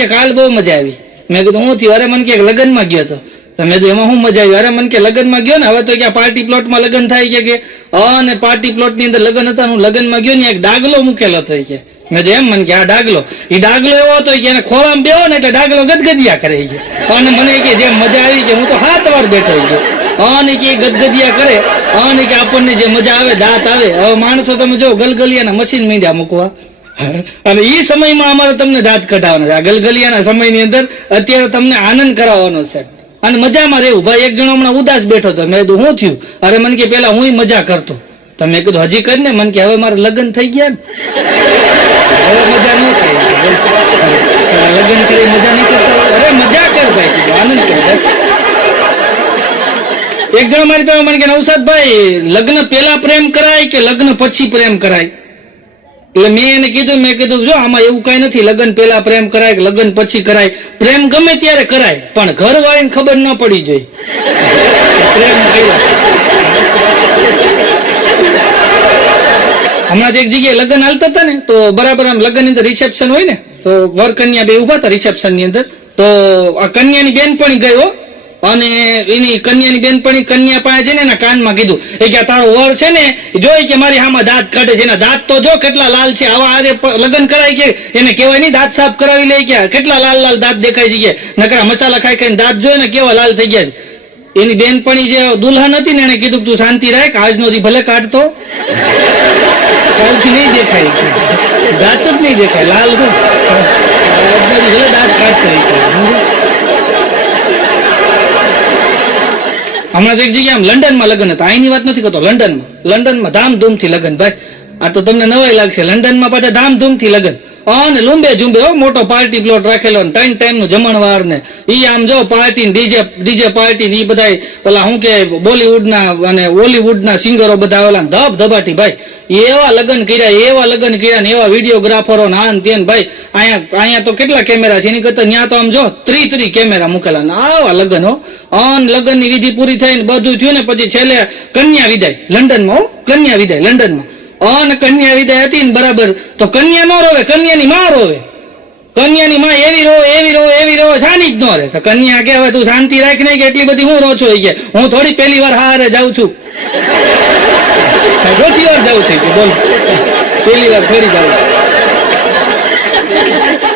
કે કાલ બહુ મજા આવી. મેં કીધું, હું થયું? અરે, મને કે લગ્નમાં ગયો તો મેં એમાં શું મજા આવી? અરે, મને કે લગ્નમાં ગયો ને? હવે તો ક્યાં પાર્ટી પ્લોટમાં લગ્ન થાય કે અને પાર્ટી પ્લોટની અંદર લગ્ન હતા હું લગ્નમાં ગયો ને એક ડાગલો મૂકેલો હતો કે. મેં કીધું, એમ મને કે આ ડાગલો. એ ડાગલો એવો હતો કે એને ખોળામાં બેહો ને એટલે ડાગલો ગદગદિયા કરે છે અને મને કે, જેમ મજા આવી કે હું તો હાથ વાર બેઠો ગયો અને કે ગદગદિયા કરે. અને કે આપણને જે મજા આવે, દાંત આવે. હવે માણસો તમે જો ગલગલિયાના મશીન મીંડ્યા મૂકવા. અને એ સમયમાં અમારે તમને દાંત કઢાવવાનો છે. આ ગલગલિયાના સમયની અંદર અત્યારે તમને આનંદ કરાવવાનો છે. અને મજામાં રહેવું. ભાઈ, એક જણો હમણાં ઉદાસ બેઠો હતો. મેં કીધું શું થયું? અરે, મને કે પેલા હું મજા કરતો. તમે કીધું, હજી કરી ને. મને કે, હવે મારે લગ્ન થઈ ગયા ને. હવે મજા ન થાય. લગ્ન કરી મજા નહીં કરતો અરે, મજા કર ભાઈ કીધું આનંદ કર. એક જણો મારી પાસે મને કે નવસાદભાઈ લગ્ન પેલા પ્રેમ કરાય કે લગ્ન પછી પ્રેમ કરાય? એટલે મેં એને કીધું, મેં કીધું, જો આમાં એવું કઈ નથી, લગ્ન પહેલા પ્રેમ કરાય કે લગ્ન પછી કરાય. પ્રેમ ગમે ત્યારે કરાય, પણ ઘર વાળીને ખબર ન પડી જોઈએ પ્રેમ હમણાં એક જગ્યાએ લગ્ન હાલતા હતા ને, તો બરાબર આમ લગ્નની અંદર રિસેપ્શન હોય ને, તો વર કન્યા બે ઊભા હતા રિસેપ્શનની અંદર. તો આ કન્યાની બેન પણ ગયો અને એની કન્યાની બેનપણી કન્યા પાસે છે ને એના કાનમાં કીધું, એ કે તારો વર છે ને જોઈ કે મારી આમાં દાંત કાઢે છે. એના દાંત તો જો કેટલા લાલ છે. આવા આરે લગ્ન કરાય કે એને કહેવાય નહીં, દાંત સાફ કરાવી લે કે કેટલા લાલ લાલ દાંત દેખાય છે કે. નકરા મસાલા ખાઈ ખાઈને દાંત જોઈ ને કેવા લાલ થઈ ગયા એની બેનપણી જે દુલ્હન હતી ને, એને કીધું તું શાંતિ રાખ, આજનો દી ભલે કાઢતો. કાલથી નહીં દેખાય. દાંત જ નહીં દેખાય. લાલ ભલે દાંત કાઢતો હોય છે. સમજ્યો? હમણાં એક જગ્યાએ લંડનમાં લગ્ન હતા. અહીંની વાત નથી કરતો. લંડનમાં. લંડનમાં ધામધૂમથી લગ્ન. ભાઈ આ તો તમને નવાઈ લાગશે. લંડનમાં પાછા ધામધૂમથી લગન. અને લુંબે ઝુંબે હો, મોટો પાર્ટી પ્લોટ રાખેલો ને ટાઈમનું જમણવાર ને. ઈ આમ જો પાર્ટી ડીજે ડીજે પાર્ટી ને ઈ બધા પેલા શું કે બોલીવુડ ના અને હોલીવુડ ના સિંગરો બધા ઓલા ધબ ધબાટી, ભાઈ. એવા લગ્ન કર્યા, એવા લગ્ન કર્યા ને એવા વિડીયોગ્રાફરો ને આન તેન, ભાઈ. અહીંયા અહીંયા તો કેટલા કેમેરા છે? એની કરતા ત્યાં તો આમ જો ત્રી ત્રી કેમેરા મૂકેલા ને આવા લગ્ન, હો. અન લગ્નની વિધિ પૂરી થઈ ને બધું થયું ને પછી છેલ્લે કન્યા વિદાય. લંડનમાં કન્યા વિદાય, લંડનમાં. અન કન્યા વિદાય હતી ને બરાબર. તો કન્યા નો રોવે, કન્યાની માં રોવે. કન્યાની માં એવી રો એવી રો એવી રો જાની જ ન રહે. તો કન્યા કે હવે તું શાંતિ રાખ નહીં કે એટલી બધી હું રો છું કે હું થોડી પહેલી વાર હારે જાઉં છું. ચોથી વાર જાઉં છું કે બોલ. પહેલી વાર થોડી જાઉં છું.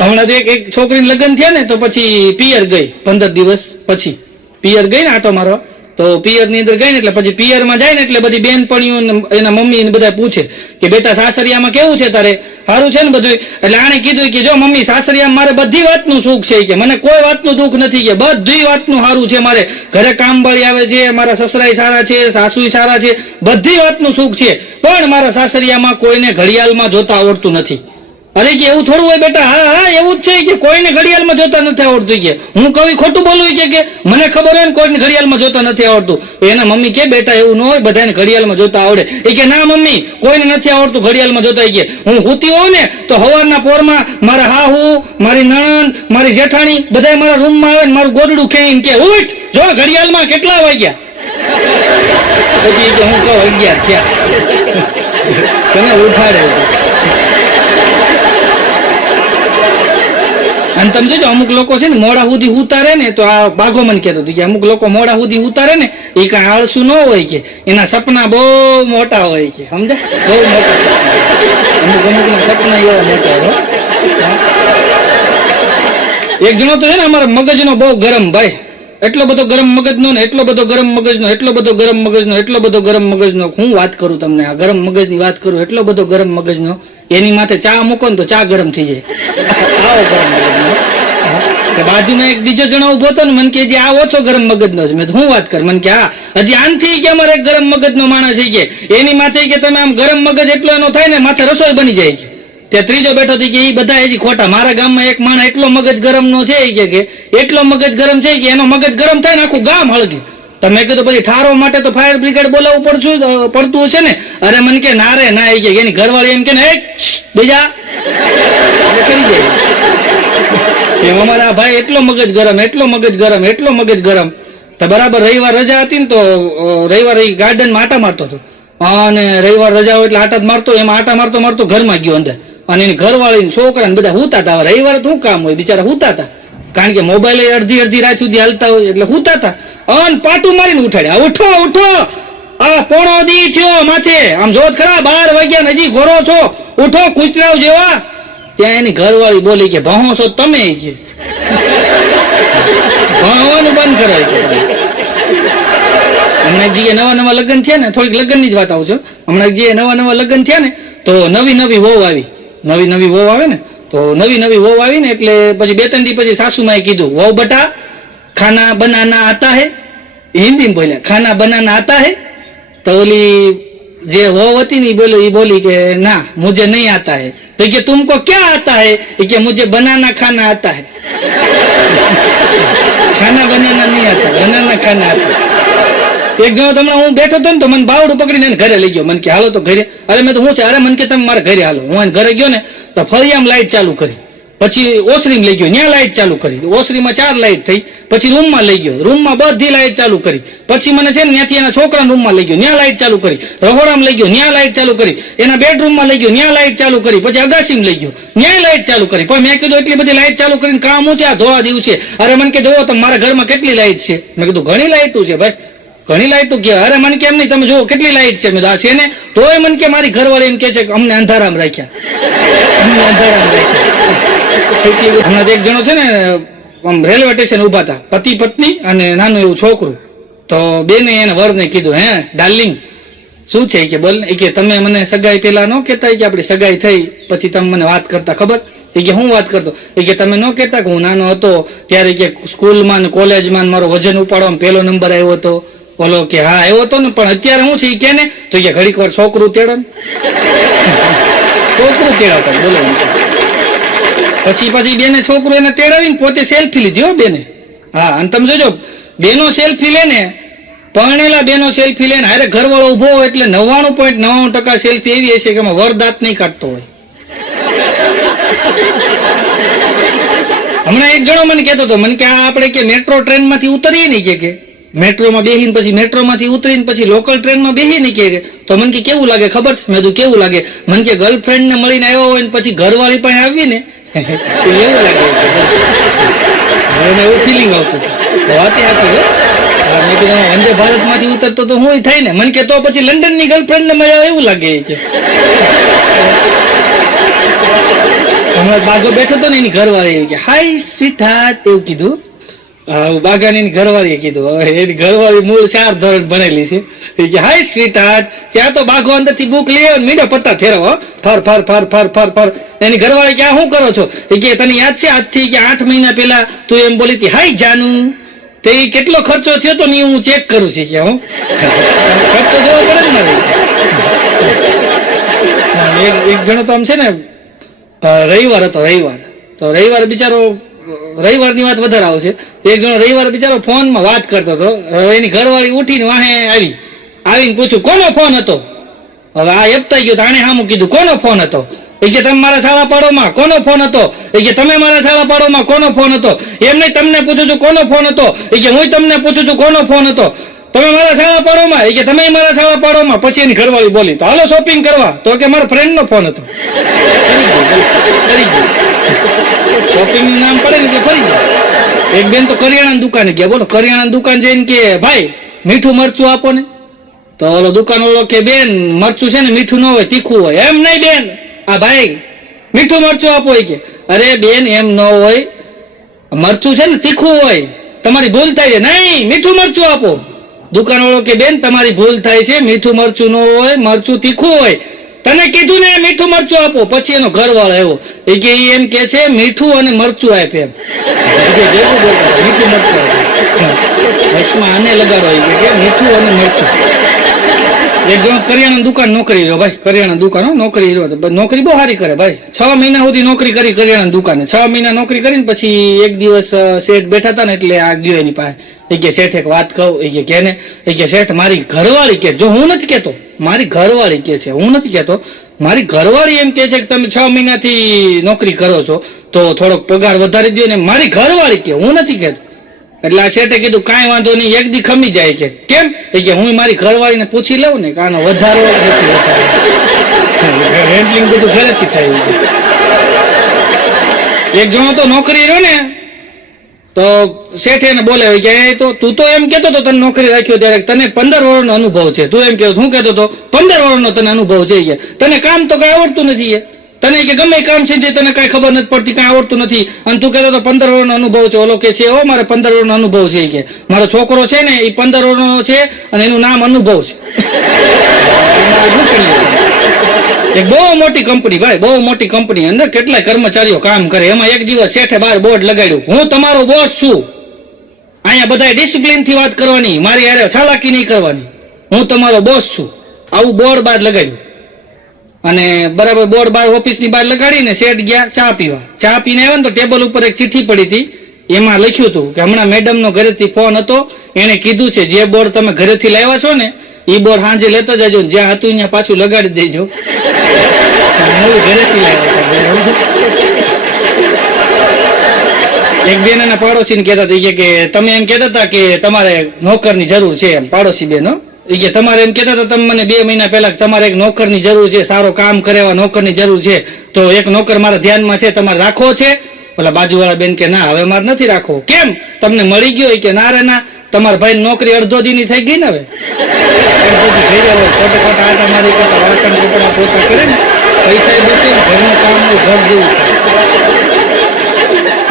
હમણાં એક એક છોકરીને લગ્ન થયા ને તો પછી પિયર ગઈ, પંદર દિવસ પછી. પિયર ગઈ ને આટો મારવા. તો પિયરની અંદર ગઈ ને એટલે પછી પિયરમાં જાય ને એટલે બધી બેનપણીઓ એના મમ્મી ને બધા પૂછે કે બેટા સાસરિયામાં કેવું છે તારે? સારું છે ને બધું એટલે આણે કીધું કે જો મમ્મી, સાસરિયામાં મારે બધી વાતનું સુખ છે કે મને કોઈ વાતનું દુઃખ નથી કે બધી વાતનું સારું છે મારે. ઘરે કામવાળી આવે છે, મારા સસરાય સારા છે, સાસુય સારા છે, બધી વાતનું સુખ છે. પણ મારા સાસરિયામાં કોઈને ઘડિયાળમાં જોતા આવડતું નથી. અરે કે એવું થોડું હોય બેટા, હા હા, એવું જ છે કે કોઈને ઘડિયાળમાં જોતા નથી આવડતું કે. હું કવિ ખોટું બોલું કે કે મને ખબર હોય ને કોઈને ઘડિયાળમાં જોતા નથી આવડતું. એના મમ્મી કે, બેટા, એવું ન હોય, બધાને ઘડિયાળમાં જોતા આવડે. એ કે, ના, મમ્મી, કોઈને નથી આવડતું ઘડિયાળમાં જોતા. કે, હું હુતી હોઉં ને, તો હવારના પોરમાં મારા હાહુ, મારી નણંદ, મારી જેઠાણી બધા મારા રૂમમાં આવે ને મારું ગોદડું ખેઈને કે, ઉઠ, જો, ઘડિયાળમાં કેટલા વાગ્યા. પછી હું કહું અગિયાર થયા. તને ઉઠાડે. અને તમે જોજો, અમુક લોકો છે ને મોડા સુધી ઉતારે ને તો આ બાઘો મને કહેતો હતો કે અમુક લોકો મોડા સુધી ઉતારે ને એ કાંઈ આળસુ ન હોય કે, એના સપના બહુ મોટા હોય કે, સમજે? બહુ મોટા અમુક અમુક સપના એવા મોટા હોય. એક જણો તો છે ને, અમારા મગજનો બહુ ગરમ ભાઈ. એટલો બધો ગરમ મગજનો ને એટલો બધો ગરમ મગજનો, એટલો બધો ગરમ મગજનો, એટલો બધો ગરમ મગજનો. હું વાત કરું તમને આ ગરમ મગજની વાત કરું, એટલો બધો ગરમ મગજનો, એની માથે ચા મૂકો ને તો ચા ગરમ થઈ જાય. આવો ગરમ મગજનો. બાજુમાં એક બીજો જણા ઊભો હતો ને, મને કે આ ઓછો ગરમ મગજનો છે. મેં હું વાત કર? મને કે હા. હજી આનથી કે અમારે ગરમ મગજનો માણસ છે કે, એની માથે કે તમે આમ ગરમ મગજ એટલો એનો થાય ને, માથે રસોઈ બની જાય છે. ત્યાં ત્રીજો બેઠો હતી કે એ બધા હજી ખોટા. મારા ગામમાં એક માણસ એટલો મગજ ગરમ નો છે કે એટલો મગજ ગરમ છે કે એનો મગજ ગરમ થાય ને આખું ગામ હળગ્યું તમે કીધું પછી ઠારો માટે તો ફાયર બ્રિગેડ બોલાવવું પડશું પડતું હશે ને? અરે મને કે ના રે ના એ કે એની ઘરવાળી એમ કે ને "એ, બીજા. કરી જાય એમ અમારા ભાઈ એટલો મગજ ગરમ એટલો મગજ ગરમ એટલો મગજ ગરમ. તો બરાબર રવિવાર રજા હતી ને તો રવિવાર એ ગાર્ડનમાં આટા મારતો હતો. અને રવિવાર રજા હોય એટલે આટા જ મારતો એમાં આટા મારતો મારતો ઘરમાં ગયો અંદર. અને એની ઘરવાળી છોકરા બધા હુતા હતા રવિવારે શું કામ હોય? બિચારા હુતા હતા કારણ કે મોબાઈલ અડધી અડધી રાત સુધી હાલતા હોય એટલે હુતા હતા અન પાટું મારીને ઉઠાડ્યા. ઉઠો ઉઠો! આ પોણો દી થયો માથે. આમ જોત ખરા, બાર વાગ્યા ને હજી ઘોરો છો. ઉઠો કૂતરાવ જેવા. ત્યાં એની ઘરવાળી બોલી કે ભહો છો તમે કે ભણવાનું બંધ કરાય કે હમણાં જે નવા નવા લગ્ન થયા ને, થોડીક લગ્નની જ વાત આવું છું. હમણાં જે નવા નવા લગ્ન થયા ને, તો નવી નવી વહુ આવી. નવી નવી વહુ આવે ને, તો નવી નવી વહુ આવી ને એટલે પછી બે ત્રણ દી પછી સાસુમાએ કીધું, વહુ બટા, ખાના બનાના આતા હે? હિન્દી બોલ્યા, ખાના બનાના આતા હે? તો ઓલી જે વહુ હતી ને બોલી એ બોલી કે, ના, મુજે નહીં આતા હે. તો કે, તુમકો ક્યાં આતા હે? કે, મુજે બનાના ખાના આતા હે. ખાના બનાના નહીં આતા, બનાના ખાના આતા એક જણો તમને હું બેઠો હતો ને તો મને બાવડું પકડીને ઘરે લઈ ગયો. મને કે, હાલો તો ઘરે. અરે મેં તો હું છે? અરે મને કે તમે મારા ઘરે હાલો. હું ઘરે ગયો ને તો ફરી આમ લાઈટ ચાલુ કરી. પછી ઓસરીમાં લઈ ગયો. ત્યાં લાઈટ ચાલુ કરી. ઓસરીમાં ચાર લાઈટ થઈ. પછી રૂમમાં લઈ ગયો. રૂમમાં બધી લાઈટ ચાલુ કરી. પછી મને છે ને ત્યાંથી એના છોકરા રૂમમાં લઈ ગયો. ત્યાં લાઈટ ચાલુ કરી. રહોડામાં લઈ ગયો. ત્યાં લાઈટ ચાલુ કરી. એના બેડરૂમમાં લઈ ગયો. ત્યાં લાઈટ ચાલુ કરી. પછી અગાસીમાં લઈ ગયો. ત્યાં લાઈટ ચાલુ કરી. પણ મેં કીધું એટલી બધી લાઈટ ચાલુ કરીને કામ હું ત્યાં ધોવા દિવસે અરે મને કે જોવો તમે મારા ઘરમાં કેટલી લાઈટ છે? મેં કીધું, ઘણી લાઈટો છે ભાઈ. ઘણી લાઈટ તો કે અરે મને કેમ નહીં? તમે જુઓ, કેટલી લાઈટ છે મેં આ છે ને, તોય મને કે મારી ઘરવાળી એમ કે છે કે અમને અંધારામાં રાખ્યા. અમને અંધારામાં રાખ્યા. હમણાં જ એક જણો છે ને, આમ રેલવે સ્ટેશન ઊભા હતા, પતિ પત્ની અને નાનું એવું છોકરું. તો બેને એને વરને કીધું, હે, ડાર્લિંગ, શું છે? કે બોલ કે, તમે મને સગાઈ પેલા ન કહેતા? કે, આપણી સગાઈ થઈ, પછી તમે મને વાત કરતા, ખબર? એ કે, હું વાત કરતો? એ કે, તમે ન કહેતા કે હું નાનો હતો, ત્યારે કે સ્કૂલમાં ને કોલેજમાં મારો વજન ઉપાડવામાં પહેલો નંબર આવ્યો હતો. બોલો કે, હા આવ્યો હતો ને, પણ અત્યારે હું છે કે ને, તો કે ઘડીક વાર છોકરું તેડો છોકરું તેડાવતા બોલો પછી પછી બેને છોકરું એને તેડાવીને પોતે સેલ્ફી લીધી હો બેને. હા, અને તમે જોજો, બેનો સેલ્ફી લે ને, પરણેલા બેનો સેલ્ફી લે ને, હારે ઘરવાળો ઊભો હોય એટલે નવ્વાણું પોઈન્ટ નવ્વાણું ટકા સેલ્ફી એવી હશે કે વરદાત નહીં કાઢતો હોય. હમણાં એક જણો મને કહેતો હતો, મને કે આ આપણે કે મેટ્રો ટ્રેનમાંથી ઉતરીએ ને કે કે? મેટ્રોમાં બેહીને પછી મેટ્રોમાંથી ઉતરીને પછી લોકલ ટ્રેનમાં બેહી ને કે તો મને કે કેવું લાગે ખબર છે? મેં કેવું લાગે? મને કે ગર્લફ્રેન્ડને મળીને આવ્યો હોય ને પછી ઘરવાળી પણ આવી ને એવું લાગે મને એવું ફિલિંગ આવતું હતું. વાત એ સાચી હો, મેં કીધું વંદે ભારતમાંથી ઉતરતો તો હું થાય ને. મને કે, તો પછી લંડનની ગર્લફ્રેન્ડને મળ્યા એવું લાગે છે. હમણાં બાગો બેઠો હતો ને એની ઘરવાળી કે, હાય સીધા એવું કીધું. બાગાની ઘરવાળીએ કીધું. હવે એની ઘરવાળી મૂળ ચાર ધોરણ ભણેલી છે. કે, હાય સ્વીટ ત્યાં તો બાઘો અંદરથી બુક લઈ આવ્યો ને મીડા પત્તા ફેરવો. ફર ફર ફર ફર ફર ફર. એની ઘરવાળી કે, આ શું કરો છો? એ કે, તને યાદ છે આજથી કે આઠ મહિના પહેલા તું એમ બોલી હતી, હાય જાનું. તે કેટલો ખર્ચો થયો તો ને હું ચેક કરું છું કે, હું. ખર્ચો જોવો પડે ને એક જણો તો આમ છે ને રવિવાર હતો, રવિવાર. તો રવિવાર બિચારો રવિવારની વાત વધારે આવશે. એક જણો રવિવાર બિચારો ફોનમાં વાત કરતો હતો. હવે એની ઘરવાળી ઉઠીને વાહે આવી. આવીને પૂછ્યું કોનો ફોન હતો? હવે આ એપતાઈ ગયો તો આણે સામું કીધું કોનો ફોન હતો? એ કે તમે મારા શાળા પાડોમાં કોનો ફોન હતો? એ કે તમે મારા શાળા પાડોમાં કોનો ફોન હતો? એમ નહીં તમને પૂછું છું કોનો ફોન હતો? એ કે હું તમને પૂછું છું કોનો ફોન હતો? તમે મારા શાળા પાડોમાં? એ કે તમે મારા શાળા પાડોમાં. પછી એની ઘરવાળી બોલી તો હાલો શોપિંગ કરવા. તો કે મારા ફ્રેન્ડ નો ફોન હતો. કરી ગયું, કરી ગયું શોપિંગનું નામ પડે ને કે ફરી એક બેન તો કરિયાણાની દુકાને ગયા. બોલો, કરિયાણાની દુકાન જઈને કે, ભાઈ, મીઠું મરચું આપો ને. તો ઓલો દુકાન વાળો કે, બેન, મરચું છે ને, મીઠું ન હોય, તીખું હોય. એમ નહીં, બેન. આ ભાઈ, મીઠું મરચું આપો. કે, અરે, બેન, એમ ન હોય. મરચું છે ને, તીખું હોય. તમારી ભૂલ થાય છે. નહીં, મીઠું મરચું આપો. દુકાન વાળો કે, બેન, તમારી ભૂલ થાય છે. મીઠું મરચું ન હોય, મરચું તીખું હોય. તને કીધું ને મીઠું મરચું આપો, પછી એનો ઘરવાળો આવ્યો. એ કે એમ કે છે, મીઠું અને મરચું આપે એમ. મીઠું મરચું આપે. વચમાં આને લગાડો કે મીઠું અને મરચું. કરિયાણા દુકાન નોકરી રહ્યો ભાઈ કરિયાણા દુકાન નોકરી રહ્યો નોકરી બહુ સારી કરે ભાઈ. છ મહિના સુધી નોકરી કરી કરિયાણા દુકાને. છ મહિના નોકરી કરીને પછી એક દિવસ શેઠ બેઠા હતા ને એટલે આ ગયો એની પાસે. એ કે, શેઠ, એક વાત કહું. એ કે, કેને? એ કે, શેઠ, મારી ઘરવાળી કે. જો હું નથી કેતો મારી ઘરવાળી કે છે. હું નથી કેતો મારી ઘરવાળી એમ કે છે કે તમે છ મહિનાથી નોકરી કરો છો, તો થોડોક પગાર વધારી દો ને મારી ઘરવાળી કે. હું નથી કેતો એટલે આ શેઠે કીધું, કાંઈ વાંધો નહીં, એક દી ખમી જાય છે. કેમ? એ કે હું મારી ઘરવાળીને પૂછી લઉં ને કે આનો વધારો હેન્ડલિંગ બધું ઘરેથી થાય એક જણો તો નોકરી રહ્યો ને, તો શેઠ એને બોલે કે, "એ તો, તું તો એમ કેતો તો તને નોકરી રાખ્યો ત્યારે તને પંદર વર્ષનો અનુભવ છે. તું એમ કે હું કેતો તો પંદર વર્ષનો તને અનુભવ છે તને કામ તો કઈ આવડતું નથી એ તને કે ગમે કામ છે જે તને કઈ ખબર નથી પડતી, કઈ આવડતું નથી. અને તું કહેતો પંદર વર્ષનો અનુભવ છે. ઓલો કે છે, ઓ, મારે પંદર વર્ષનો અનુભવ છે કે. મારો છોકરો છે ને એ પંદર વર્ષનો છે અને એનું નામ અનુભવ છે. એક બહુ મોટી કંપની ભાઈ, બહુ મોટી કંપની. અંદર કેટલાય કર્મચારીઓ કામ કરે. એમાં એક દિવસ શેઠે બાર બોર્ડ લગાડ્યું. હું તમારો બોસ છું. અહીંયા બધા ડિસિપ્લિનથી વાત કરવાની. મારી યારે ચાલાકી નહીં કરવાની. હું તમારો બોસ છું. આવું બોર્ડ બાર લગાડ્યું. અને બરાબર બોર્ડ બાર ઓફિસની બહાર લગાડીને શેઠ ગયા, ચા પીવા. ચા પીને આવ્યા ને તો ટેબલ ઉપર એક ચિઠ્ઠી પડી હતી. એમાં લખ્યું હતું કે હમણાં મેડમ નો ઘરેથી ફોન હતો. એને કીધું છે, જે બોર્ડ તમે ઘરેથી લાવ્યા છો ને એ બોર્ડ સાંજે લેતા જજો જ્યાં હતું ત્યાં પાછું લગાડી દેજો. ઘરેથી એક બેન એના પાડોશી કહેતા હતા કે, તમે એમ કહેતા હતા કે તમારે નોકરની જરૂર છે એમ, પાડોશી બેનો. કે તમારે એમ કહેતા હતા, તમે મને બે મહિના પહેલા તમારે એક નોકરની જરૂર છે, સારો કામ કરે એવા નોકરની જરૂર છે, તો એક નોકર મારા ધ્યાનમાં છે, તમારે રાખવો છે. ઓલા બાજુવાળા બેન કે, ના, હવે મારે નથી રાખવો. કેમ? તમને મળી ગયો? કે, ના રે, ના, તમારા ભાઈ નોકરી અડધો દીની થઈ ગઈ ને હવે. ખોટા ખોટા આટા મારી કરતા વાસણ કપડા પોતા કરે ને પૈસા બચે ઘર જેવું.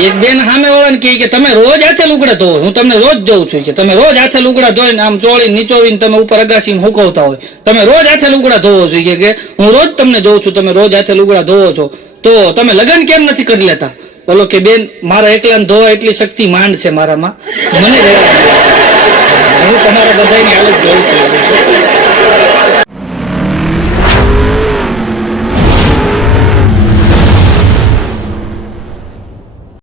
એક બેન સામે વાળાને કહે કે તમે રોજ હાથે લુગડા ધોવો. હું તમને રોજ જોઉં છું કે તમે રોજ હાથે લુગડા ધોઈને આમ ચોળી નીચોવીને તમે ઉપર અગાસી હુકવતા હોય. તમે રોજ હાથે લુગડા ધોવો છો. કે હું રોજ તમને જોઉં છું, તમે રોજ હાથે લુગડા ધોવો છો. તો તમે લગ્ન કેમ નથી કરી લેતા? બોલો કે બેન, મારા એકલાને ધોવા એટલી શક્તિ માંડ છે મારામાં. મને હું તમારા બધાની હાલત જોઉં છું.